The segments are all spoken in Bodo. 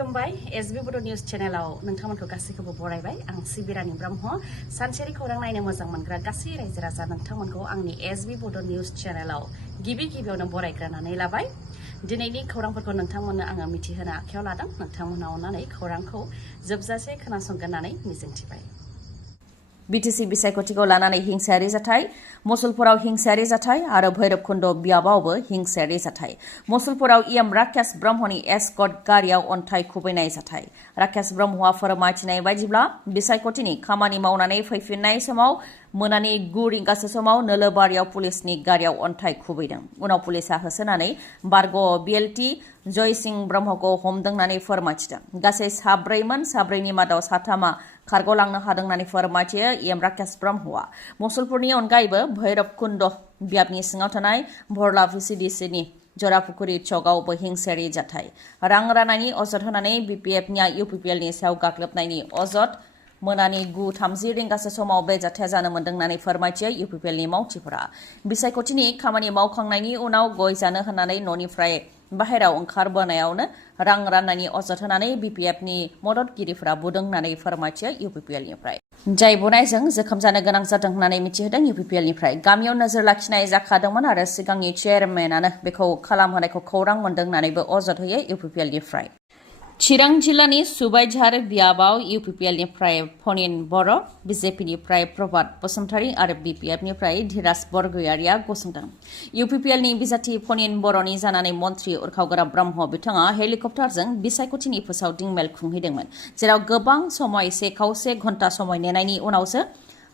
खुलुमबाय एसबी बड' निउज चेनेलाव नोंथांमोनखौ गासैखौबो बरायबाय आं सिबिरानि ब्रह्म सानसेनि खौरां नायनो मोजां मोनग्रा गासै रायजो राजा नोंथांमोनखौ आंनि एसबी बड' निउज चेनेलाव गिबियावनो बरायग्रोनानै लाबाय दिनैनि खौरांफोरखौ नोंथांमोननो आङो मिथिहोनो आखायाव लादों नोंथांमोना अननानै खौरांखौ जोबजासे खोनासंगोन होननानै मिजिंथिबाय बीटीसी बिसायख'थिखौ लानानै हिंसायारि जाथाय मसुलपुराव हिंसायारि जाथाय आरो भैरबकुंड बियाबावबो हिंसायारि जाथाय मसुलपुराव इएम राकेश ब्रह्मनि एस्कर्ट गारियाव अन्थाइ खुबैनाय जाथाय राकेश ब्रह्मआ फोरमायथिनाय बायदिब्ला बिसायख'थिनि खामानि मावनानै फैफिननाय समाव मोनानि 9 रिंगासो समाव नोलोबारियाव पुलिसनि गारियाव अन्थाइ खुबैदों उनाव पुलिसा होसोनानै बारग' बिएलटि जयसिं ब्रह्मखौ हमदों होननानै फोरमायथिदों गासै साब्रैनि मादाव साथामा खारग'लांनो हादों होननानै फोरमायथियो इएम राकेश ब्रह्मआ मसुलपुरनि अनगायैबो भैरबकुंड बियाबनि सिङाव थानाय भरला भिसिडिसिनि जरापुखुरी चौकआवबो हिंसायारि जाथाय रां राननायनि अजद होनानै बीपीएफनिया यूपीपीएलनि सायाव गाग्लोबनायनि अजद मोनानि 9:30 रिंगासो समाव बे जाथाया जानो मोन्दों होननानै फोरमायथियो यूपीपीएलनि मावथिफोरा बिसायख'थिनि खामानि मावखांनायनि उनाव गय जानो होननानै न'निफ्राय बाहेराव ओंखारबोनायावनो रां राननायनि अजद होनानै बीपीएफनि मददगिरिफोरा बुदों होननानै फोरमायथियो यूपीपीएलनिफ्राय जाय बुनायजों जोखोम जानो गोनां जादों होननानै मिथिहोदों यूपीपीएलनिफ्राय गामियाव नोजोर लाखिनाय जाखादोंमोन आरो सिगांनि चेयारमेनानो बेखौ खालामहोनायखौ खौरां मोन्दों होननानैबो अजद होयो यूपीपीएलनिफ्राय चिरां जिल्लानि सुबाइझार बियाबाव यूपीपीएलनिफ्राय फनिन बर' बीजेपीनिफ्राय प्रभात बसुमतारी आरो बीपीएफनिफ्राय धीराज बरगयारिया गसंदों यूपीपीएलनि बिजाथि फनिन बर'नि जानानै मन्त्रि उरखावगोरा ब्रह्म बिथाङा हेलिकप्टारजों बिसायख'थिनि फोसावदिं मेल खुंहैदोंमोन जेराव गोबां समय खावसे घन्टा समय नेनायनि उनावसो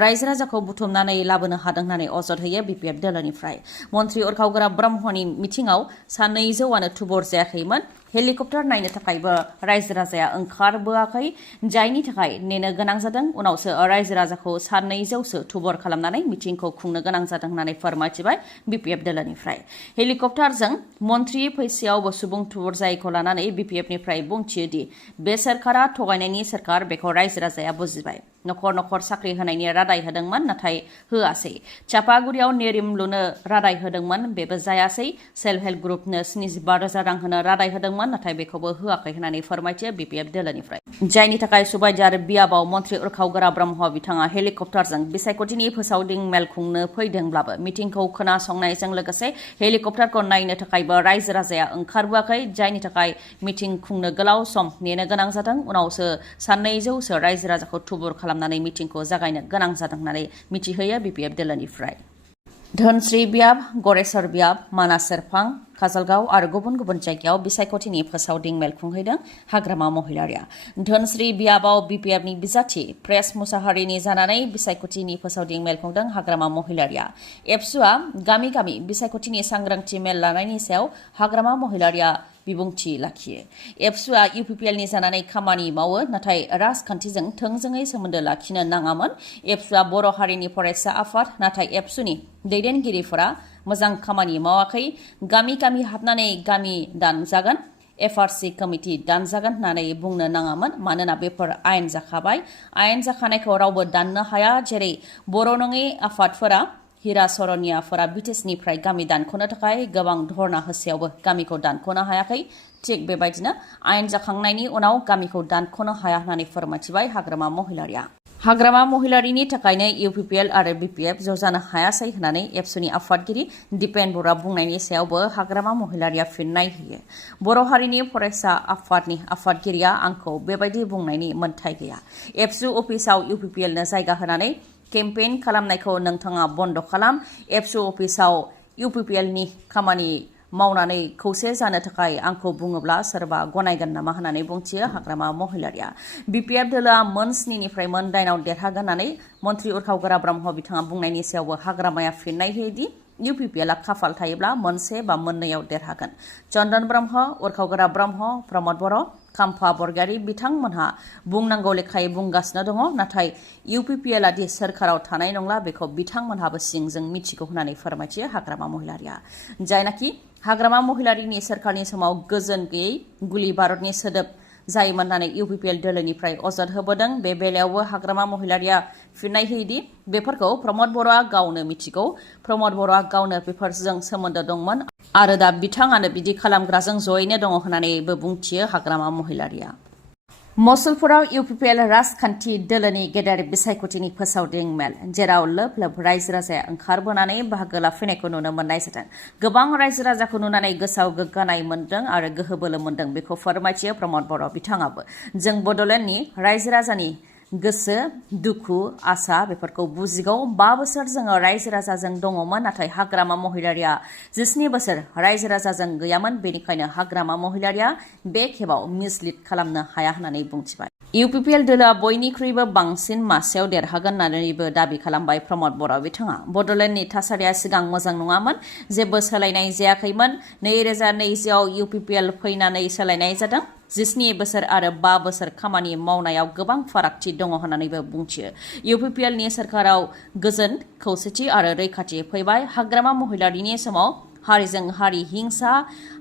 रायजो राजाखौ बुथुमनानै लाबोनो हादों होननानै अजद होयो बीपीएफ दोलोनिफ्राय मन्त्रि उरखावगोरा ब्रह्मनि मिथिङाव 200आनो थुबुर जायाखैमोन हेलिकप्टार नायनो थाखायबो रायजो राजाया ओंखारबोआखै जायनि थाखाय नेनो गोनां जादों उनावसो रायजो राजाखौ 200सो थुबुर खालामनानै मिथिंखौ खुंनो गोनां जादों होननानै फोरमायथिबाय बीपीएफ दोलोनिफ्राय हेलिकप्टारजों मन्त्रि फैसेयावबो सुबुं थुबुर जायैखौ लानानै बीपीएफनिफ्राय बुंथियोदि बे सोरखारा थगायनायनि सोरखार बेखौ रायजो राजाया बुजिबाय नखर साख्रि होनायनि रादाय होदोंमोन नाथाय होआसै चापागुरियाव नेरिम लुनो रादाय होदोंमोन बेबो जायासै सेल्फ हेल्प ग्रुपनो 75,000 रां होनो रादाय होदोंमोन नाथाय बेखौबो होआखै होननानै फोरमायथियो बीपीएफ दोलोनिफ्राय जायनि थाखाय सुबाइझार बियाबाव मन्त्रि उरखावगोरा ब्रह्म बिथाङा हेलिकप्टारजों बिसायख'थिनि फोसावदिं मेल खुंनो फैदोंब्लाबो मिटिंखौ खोनासंनायजों लोगोसे हेलिकप्टारखौ नायनो थाखायबो रायजो राजाया ओंखारबोआखै जायनि थाखाय मिटिं खुंनो गोलाव सम नेनो गोनां जादों उनावसो 200सो रायजो राजाखौ थुबुर खालामनानै मिटिंखौ जागायनो गोनां जादों होननानै मिथिहोयो बीपीएफ दोलोनिफ्राय धोनस्री बियाब गरेस्वर बियाब मानास सेरफां काजलगाव आरो गुबुन जायगायाव बिसायख'थिनि फोसावदिं मेल खुंहैदों हाग्रामा महिलारिया धोनस्री बियाबाव बीपीएफनि बिजाथि प्रेस मुसाहारिनि जानानै बिसायख'थिनि फोसावदिं मेल खुंदों हाग्रामा महिलारिया एबसुआ गामि बिसायख'थिनि सांग्रांथि मेल लानायनि सायाव हाग्रामा महिलारिया बिबुंथि लाखियो एबसुआ यूपीपीएलनि जानानै खामानि मावो नाथाय राजखान्थिजों थोंजोङै सोमोन्दो लाखिनो नाङामोन एबसुआ बर' हारिनि फरायसा आफाद नाथाय एबसुनि दैदेनगिरिफोरा मोजां खामानि मावाखै गामि हाबनानै गामि दानजागोन एफआरसि कमिटि दानजागोन होननानै बुंनो नाङामोन मानोना बेफोर आयेन जाखाबाय आयेन जाखानायखौ रावबो दाननो हाया जेरै बर' नङै आफादफोरा हिरा सरनियाफोरा बीटीसीनिफ्राय गामि दानख'नो थाखाय गोबां धरना होसेयावबो गामिखौ दानख'नो हायाखै थिग बेबायदिनो आयेन जाखांनायनि उनाव गामिखौ दानख'नो हाया होननानै फोरमायथिबाय हाग्रामा महिलारिया हाग्रामा महिलारिनि थाखायनो यूपीपीएल आरो बीपीएफ ज' जानो हायासै होननानै एबसुनि आफादगिरि दिपेन बर'आ बुंनायनि सायावबो हाग्रामा महिलारिया फिननाय होयो बर' हारिनि फरायसा आफादनि आफादगिरिया आंखौ बेबायदि बुंनायनि मोन्थाय गैया एबसु अफिसाव यूपीपीएलनो जायगा होनानै केम्पेइन खालामनायखौ नोंथाङा बन्द खालाम एबसु अफिसाव यूपीपीएलनि खामानि मावनानै खौसे जानो थाखाय आंखौ बुङोब्ला सोरबा गनायगोन नामा होननानै बुंथियो हाग्रामा महिलारिया बीपीएफ दोलोआ मोन 7निफ्राय मोन 8आव देरहागोन होननानै मन्त्रि उरखावगोरा ब्रह्म बिथाङा बुंनायनि सायावबो हाग्रामाया फिननाय होयोदि यूपीपीएलआ खाफाल थायोब्ला मोनसे बा मोननैआव देरहागोन चन्दन ब्रह्म उरखावगोरा ब्रह्म प्रमद बर' खाम्फा बरगयारी बिथांमोनहा बुंनांगौ लेखायै बुंगासिनो दङ नाथाय यूपीपीएलआ दि सोरखाराव थानाय नंला बेखौ बिथांमोनहाबो सिंजों मिथिगौ होननानै फोरमायथियो हाग्रामा महिलारिया जायनाखि हाग्रामा महिलारिनि सोरखारनि समाव गोजोन गैयै गुलि बारुदनि सोदोब जायोमोन होननानै यूपीपीएल दोलोनिफ्राय अजद होबोदों बे बेलायावबो हाग्रामा महिलारिया फिननाय होयोदि बेफोरखौ प्रमद बर'आ गावनो मिथिगौ प्रमद बर'आ गावनो बेफोरजों सोमोन्दो दंमोन आरो दा बिथाङानो बिदि खालामग्राजों जयैनो दङ होननानैबो बुंथियो हाग्रामा महिलारिया। मसलपुराव UPPL राजखान्थि दोलोनि गेदेर बिसायख'थिनि फोसावदिं मेल जेराव लोब लोब रायजो राजाया ओंखारबोनानै बाहागो लाफैनायखौ नुनो मोननाय जादों। गोबां रायजो राजाखौ नुनानै गोसोआव गोग्गानाय मोन्दों आरो गोहो बोलो मोन्दों बेखौ फोरमायथियो प्रमद बर' बिथाङाबो। जों बड'लेण्डनि रायजो राजानि गोसो दुखु आसा बेफोरखौ बुजिगौ 5 बोसोर जोङो रायजो राजाजों दङमोन नाथाय हाग्रामा महिलारिया 17 बोसोर रायजो राजाजों गैयामोन बेनिखायनो हाग्रामा महिलारिया बे खेबाव मिसलिड खालामनो हाया होननानै बुंथिबाय। UPPL दोलोआ बयनिख्रुइबो बांसिन मासेयाव देरहागोन होननानैबो दाबि खालामबाय प्रमद बर' बिथाङा। बड'लेण्डनि थासारिया सिगां मोजां नङामोन जेबो सोलायनाय जायाखैमोन 2020 आव UPPL फैनानै सोलायनाय जादों 17 बोसोर आरो 5 बोसोर खामानि मावनायाव गोबां फारागथि दङ होननानैबो बुंथियो। UPPLनि सरकाराव गोजोन खौसेथि आरो रैखाथि फैबाय हाग्रामा महिलारिनि समाव हारिजों हारि हिंसा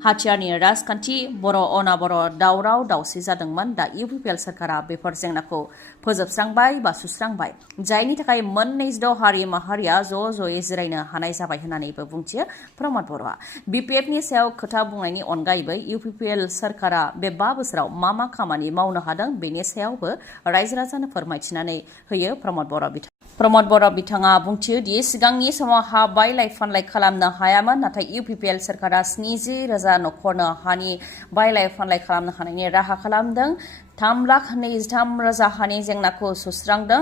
हाथियारनि राजखान्थि बर' अनाबर' दावराव दावसि जादोंमोन दा UPPL सरकारा बेफोर जेंनाखौ फोजोबस्रांबाय बा सुस्रांबाय जायनि थाखाय मोननै हारि माहारिया ज'यै जिरायनो हानाय जाबाय होननानैबो बुंथियो प्रमद बर'आ। BPFनि सायाव खोथा बुंनायनि अनगायैबो UPPL सरकारा बे 5 बोसोराव मा खामानि मावनो हादों बेनि सायावबो रायजो राजानो फोरमायथिनानै होयो प्रमद बर' बिथाङा। प्रमद बर' बिथाङा बुंथियो दि सिगांनि समाव हा बायलाय फानलाय खालामनो हायामोन नाथाय UPPL सरकारा 70,000 नखरनो हानि बायलाय फानलाय खालामनो हानायनि राहा खालामदों 3,23,000 हानि जेंनाखौ सुस्रांदों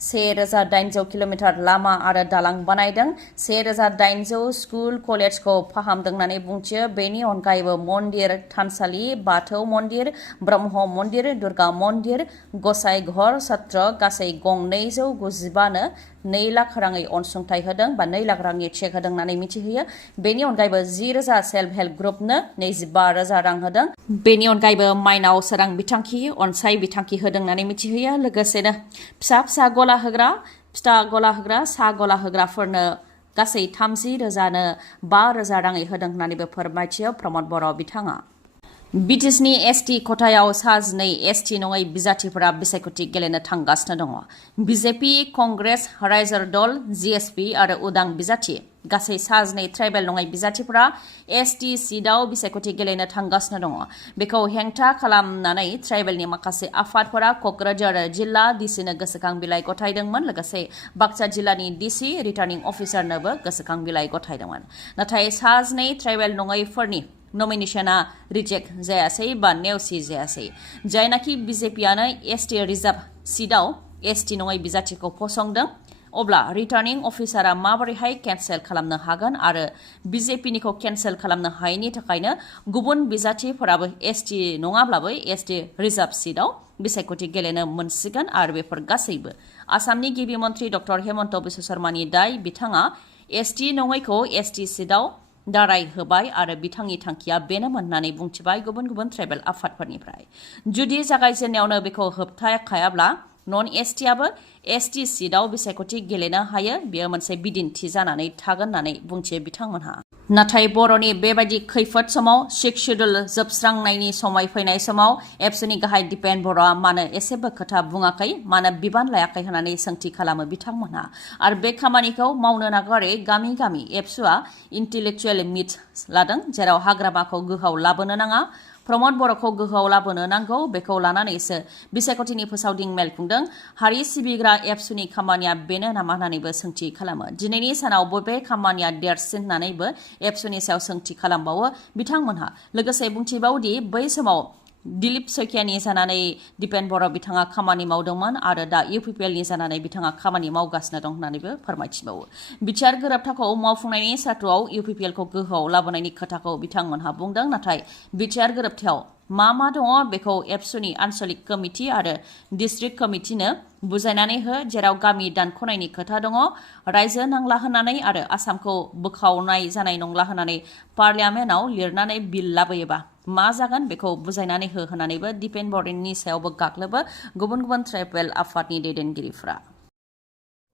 1,800 किल'मिटार लामा आरो दालां बानायदों 1,800 स्कुल कलेजखौ फाहामदों होननानै बुंथियो। बेनि अनगायैबो मन्दिर थानसालि बाथौ मन्दिर ब्रह्म मन्दिर दुर्गा मन्दिर गसाइ घर सत्र गासै गं 295नो 2 लाख राङै अनसुंथाइ होदों बा 2 लाख रांनि चेक होदों होननानै मिथिहोयो। बेनि अनगायैबो 10,000 सेल्फ हेल्प ग्रुपनो 25,000 रां होदों। बेनि अनगायैबो माइनाव सोरां बिथांखि अनसाय बिथांखि होदों होननानै मिथिहोयो। लोगोसेनो फिसा गला होग्रा फिथा गला होग्रा साहा गला होग्राफोरनो गासै 30,000नो 5,000 राङै होदों होननानैबो फोरमायथियो प्रमद बर' बिथाङा। BTSनि ST खथायाव 2 ST नङै बिजाथिफोरा बिसायख'थि गेलेनो थांगासिनो दङ। BJP कंग्रेस राइजो दल GSP आरो उदां बिजाथि गासै 2 ट्राइबेल नङै बिजाथिफोरा ST सिटआव बिसायख'थि गेलेनो थांगासिनो दङ। बेखौ हेंथा खालामनानै ट्राइबेलनि माखासे आफादफोरा क'क्राझार जिल्ला DCनो गोसोखां बिलाइ गथायदोंमोन लोगोसे बाक्सा जिल्लानि DC रिटार्निं अफिसारनोबो गोसोखां बिलाइ गथायदोंमोन। नाथाय 2 ट्राइबेल नङैफोरनि नमिनेशना रिजेक्ट जायासै बा नेवसि जायासै जायनाखि BJPआनो ST रिजार्भ सिटआव ST नङै बिजाथिखौ फसंदों अब्ला रिटार्निं अफिसारा माबोरैहाय केन्सेल खालामनो हागोन आरो BJPनिखौ केन्सेल खालामनो हायैनि थाखायनो गुबुन बिजाथिफोराबो ST नङाब्लाबो ST रिजार्भ सिटआव बिसायख'थि गेलेनो मोनसिगोन आरो बेफोर गासैबो आसामनि गिबि मन्त्रि डक्टर हेमन्त बिश्व शर्मानि दाय बिथाङा ST नङैखौ ST सिटआव दाराय होबाय आरो बिथांनि थांखिया बेनोमोन होननानै बुंथिबाय गुबुन ट्राइबेल आफादफोरनिफ्राय। जुदि जागायजेननायावनो बेखौ होबथायाखैब्ला नन STआबो ST सिटआव बिसायख'थि गेलेनो हायो बेयो मोनसे बिदिन्थि जानानै थागोन होननानै बुंथियो बिथांमोनहा। नाथाय बर'नि बेबायदि खैफोद समाव 6 शेड्युल जोबस्रांनायनि समय फैनाय समाव एबसुनि गाहाय दिपेन बर'आ मानो एसेबो खोथा बुङाखै मानो बिबान लायाखै होननानै सोंथि खालामो बिथांमोनहा। आरो बे खामानिखौ मावनो नागारै गामि एबसुआ इन्टेलेक्चुएल मिट लादों जेराव हाग्रामाखौ गोहोआव लाबोनो नाङा प्रमद बर'खौ गोहोआव लाबोनो नांगौ बेखौ लानानैसो बिसायख'थिनि फोसावदिं मेल खुंदों। हारि सिबिग्रा एबसुनि खामानिया बेनो नामा होननानैबो सोंथि खालामो। दिनैनि सानाव बबे खामानिया देरसिन होननानैबो एबसुनि सायाव सोंथि खालामबावो बिथांमोनहा। लोगोसे बुंथिबावदि बै समाव दिलीप सैखियानि जानानै दिपेन बर' बिथाङा खामानि मावदोंमोन आरो दा UPPLनि जानानै बिथाङा खामानि मावगासिनो दं होननानैबो फोरमायथिबावो। बिटिआर गोरोबथाखौ मावफुंनायनि सार्तआव UPPLखौ गोहोआव लाबोनायनि खोथाखौ बिथांमोनहा बुंदों नाथाय बिटिआर गोरोबथायाव मा दङ बेखौ एबसुनि आन्सलिक कमिटि आरो डिस्ट्रिक्ट कमिटिनो बुजायनानै हो जेराव गामि दानख'नायनि खोथा दङ रायजो नांला होननानै आरो आसामखौ बोखावनाय जानाय नंला होननानै पार्लियामेन्टआव लिरनानै बिल लाबोयोबा मा जागोन बेखौ बुजायनानै हो होननानैबो दिपेन बर'नि सायावबो गाग्लोबो गुबुन ट्राइबेल आफादनि दैदेनगिरिफ्रा।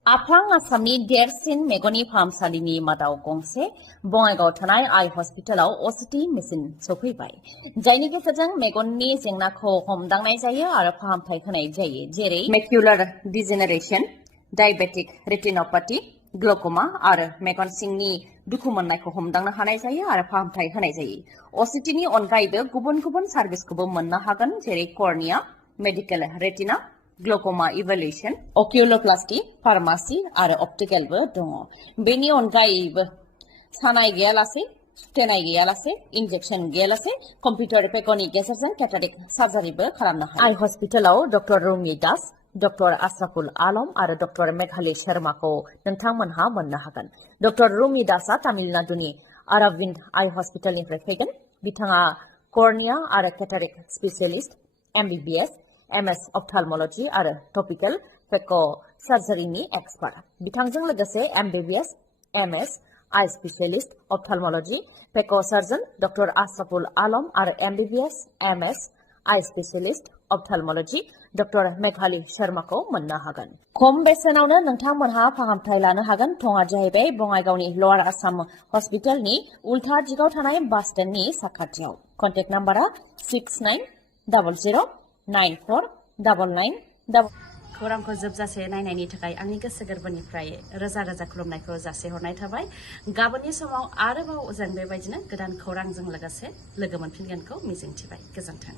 आफां आसामनि देरसिन मेगननि फाहामसालिनि मादाव गंसे बङाइगाव थानाय आइ हस्पिटालाव असिटि मेसिन सफैबाय जायनि गेजेरजों मेगननि जेंनाखौ हमदांनाय जायो आरो फाहामथाय होनाय जायो जेरै मेक्युलार डिजेनेरेशन डायबेटिक रेटिनोपैथी, ग्लुक'मा आरो मेगन सिंनि दुखु मोननायखौ हमदांनो हानाय जायो आरो फाहामथाय होनाय जायो। असिटिनि अनगायैबो गुबुन गुबुन सार्भिसखौबो मोननो हागोन जेरै cornea, medical retina, glaucoma इभेलुएसन, अकिउलोप्लास्टी, pharmacy आरो अप्टिकेलबो दङ। बेनि अनगायैबो सानाय गैयालासे, सुथेनाय गैयालासे, इन्जेक्सन गैयालासे कम्पिउटार पेकनि गेजेरजों केटारेक्ट सार्जारिबो खालामनो हायो। आइ हस्पिटालाव डक्टर रुमि दास, डक्टर आशराफुल आलम आरो डक्टर मेघाली शर्माखौ नोंथांमोनहा मोननो हागोन। डक्टर रुमि दासआ तामिलनाडुनि अरविंद आइ हस्पिटालनिफ्राय फैगोन। बिथाङा कर्निया आरो केटारेक्ट स्पेसियलिस्ट, MBBS, MS अप्थालमलजी आरो टपिकल पेक सार्जारिनि एक्सपार्ट। बिथांजों लोगोसे MBBS, MS आइ स्पेसियलिस्ट अप्थालमलजी पेक सार्जन डक्टर आशराफुल आलम आरो MBBS, MS आइ स्पेसियलिस्ट अप्थालमलजी डक्टर मेघाली शर्माखौ मोननो हागोन। खम बेसेनावनो नोंथांमोनहा फाहामथाय लानो हागोन। थङा जाहैबाय बङाइगावनि लवार आसाम हस्पिटालनि उल्था दिगाव थानाय बास स्टेन्डनि साखाथियाव। कन्टेक्ट नाम्बारा 6900949999। खौरांखौ जोबजासे नायनायनि थाखाय आंनि गोसो गोरबोनिफ्राय रोजा रोजा खुलुमनायखौ जासिहरनाय थाबाय। गाबोननि समाव आरोबाव जों बेबायदिनो गोदान खौरांजों लोगोसे लोगो मोनफिनगोनखौ मिजिंथिबाय। गोजोन्थों।